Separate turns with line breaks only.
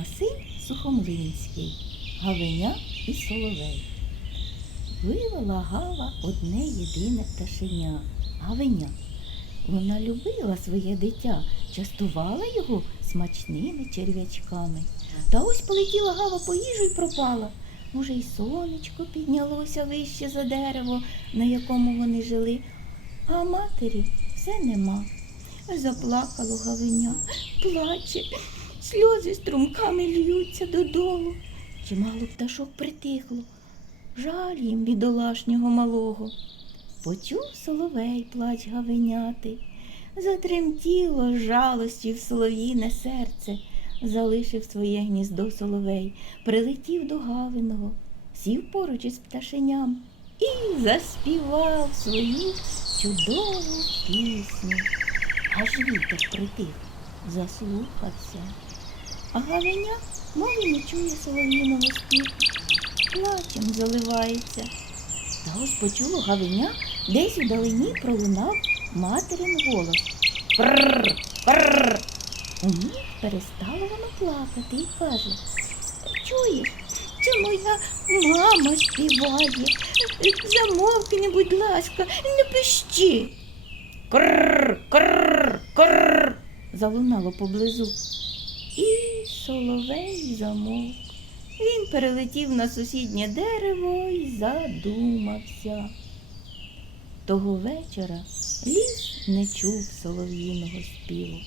Василь Сухомлинський, Гавеня і Соловей. Вивела Гава одне єдине пташеня Гавеня. Вона любила своє дитя, частувала його смачними черв'ячками. Та ось полетіла Гава по їжу і пропала. Може, й сонечко піднялося вище за дерево, на якому вони жили, а матері все нема. Заплакало Гавеня, плаче, сльози струмками льються додолу. Чимало пташок притихло. Жаль їм бідолашнього малого. Почув соловей плач гавеняти, затремтіло жалості в солов'їне серце, залишив своє гніздо соловей, прилетів до гавиного, сів поруч із пташеням і заспівав свою чудову пісню. Аж вітер притих, заслухався. А гавеня мов і не чує солов'їного співу, плачем заливається. Та ось почуло гавеня, десь вдалині пролунав материн голос. Прррр, прррр. Умить перестало воно плакати і каже, чуєш, це моя мама співає. Замовкни, будь ласка, не пищи. Крррр, крррр, крррр. залунало поблизу. Соловей замовк. Він перелетів на сусіднє дерево і задумався. Того вечора ліс не чув солов'їного співу.